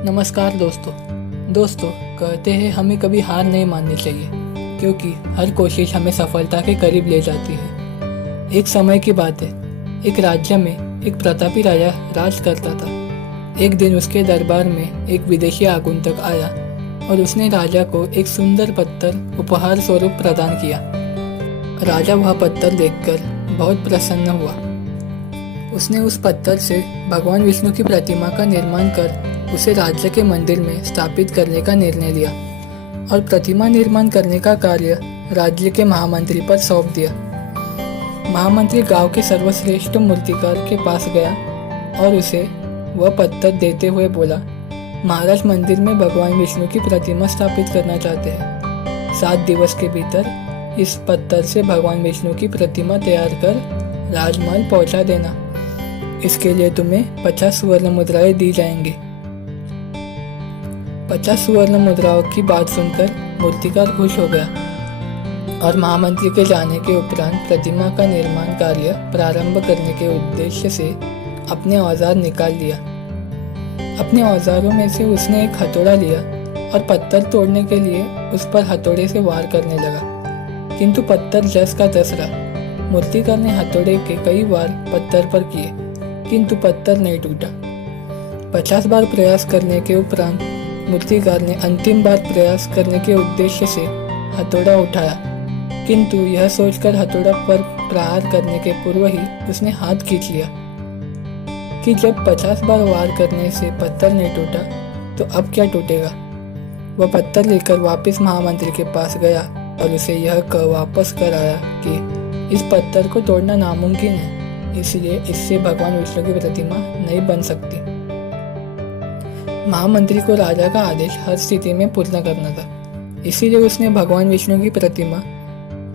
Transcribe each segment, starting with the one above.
नमस्कार दोस्तों कहते हैं हमें कभी हार नहीं माननी चाहिए, क्योंकि हर कोशिश हमें सफलता के करीब ले जाती है। एक समय की बात है, एक राज्य में एक प्रतापी राजा राज करता था। एक दिन उसके दरबार में एक विदेशी आगंतुक आया और उसने राजा को एक सुंदर पत्थर उपहार स्वरूप प्रदान किया। राजा वह पत्थर देखकर बहुत प्रसन्न हुआ। उसने उस पत्थर से भगवान विष्णु की प्रतिमा का निर्माण कर उसे राज्य के मंदिर में स्थापित करने का निर्णय लिया और प्रतिमा निर्माण करने का कार्य राज्य के महामंत्री पर सौंप दिया। महामंत्री गांव के सर्वश्रेष्ठ मूर्तिकार के पास गया और उसे वह पत्थर देते हुए बोला, महाराज मंदिर में भगवान विष्णु की प्रतिमा स्थापित करना चाहते हैं। 7 दिवस के भीतर इस पत्थर से भगवान विष्णु की प्रतिमा तैयार कर राजमहल पहुंचा देना। इसके लिए तुम्हें 50 स्वर्ण मुद्राएं दी जाएंगी। 50 स्वर्ण मुद्राओं की बात सुनकर मूर्तिकार खुश हो गया और महामंत्री के जाने के उपरांत प्रतिमा का निर्माण कार्य प्रारंभ करने के उद्देश्य से अपने औजार निकाल लिया। अपने औजारों में से उसने एक हथौड़ा लिया और पत्थर तोड़ने के लिए उस पर हथौड़े से वार करने लगा, किंतु पत्थर जस का तस रहा। मूर्तिकार ने हथौड़े के कई वार पत्थर पर किए, किंतु पत्थर नहीं टूटा। 50 बार प्रयास करने के उपरांत मूर्तिकार ने अंतिम बार प्रयास करने के उद्देश्य से हथौड़ा उठाया, किंतु यह सोचकर हथौड़ा पर प्रहार करने के पूर्व ही उसने हाथ खींच लिया कि जब 50 बार वार करने से पत्थर नहीं टूटा तो अब क्या टूटेगा। वह पत्थर लेकर वापस महामंत्री के पास गया और उसे यह कह वापस कर आया कि इस पत्थर को तोड़ना नामुमकिन है, इसलिए इससे भगवान विष्णु की प्रतिमा नहीं बन सकती। महामंत्री को राजा का आदेश हर स्थिति में पूर्ण करना था, इसीलिए उसने भगवान विष्णु की प्रतिमा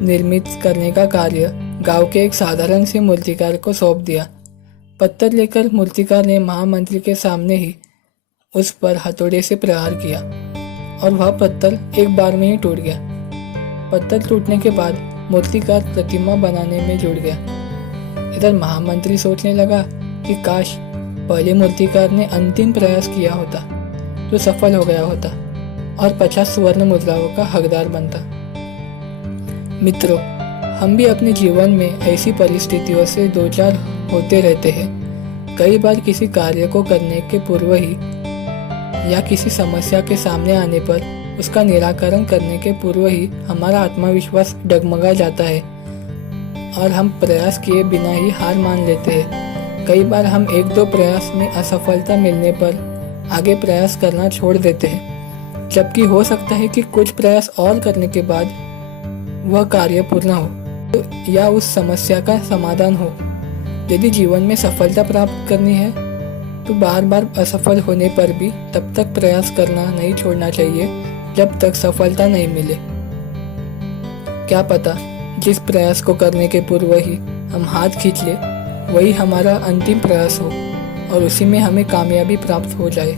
निर्मित करने का कार्य गांव के एक साधारण से मूर्तिकार को सौंप दिया। पत्थर लेकर मूर्तिकार ने महामंत्री के सामने ही उस पर हथौड़े से प्रहार किया और वह पत्थर एक बार में ही टूट गया। पत्थर टूटने के बाद मूर्तिकार प्रतिमा बनाने में जुट गया। इधर महामंत्री सोचने लगा कि काश पहले मूर्तिकार ने अंतिम प्रयास किया होता तो सफल हो गया होता और 50 स्वर्ण मुद्राओं का हकदार बनता। मित्रों, हम भी अपने जीवन में ऐसी परिस्थितियों से दो चार होते रहते हैं। कई बार किसी कार्य को करने के पूर्व ही या किसी समस्या के सामने आने पर उसका निराकरण करने के पूर्व ही हमारा आत्मविश्वास डगमगा जाता है और हम प्रयास किए बिना ही हार मान लेते हैं। कई बार हम 1-2 प्रयास में असफलता मिलने पर आगे प्रयास करना छोड़ देते हैं, जबकि हो सकता है कि कुछ प्रयास और करने के बाद वह कार्य पूर्ण हो या उस समस्या का समाधान हो। यदि जीवन में सफलता प्राप्त करनी है तो बार बार असफल होने पर भी तब तक प्रयास करना नहीं छोड़ना चाहिए जब तक सफलता नहीं मिले। क्या पता जिस प्रयास को करने के पूर्व ही हम हाथ खींच ले वही हमारा अंतिम प्रयास हो और उसी में हमें कामयाबी प्राप्त हो जाए।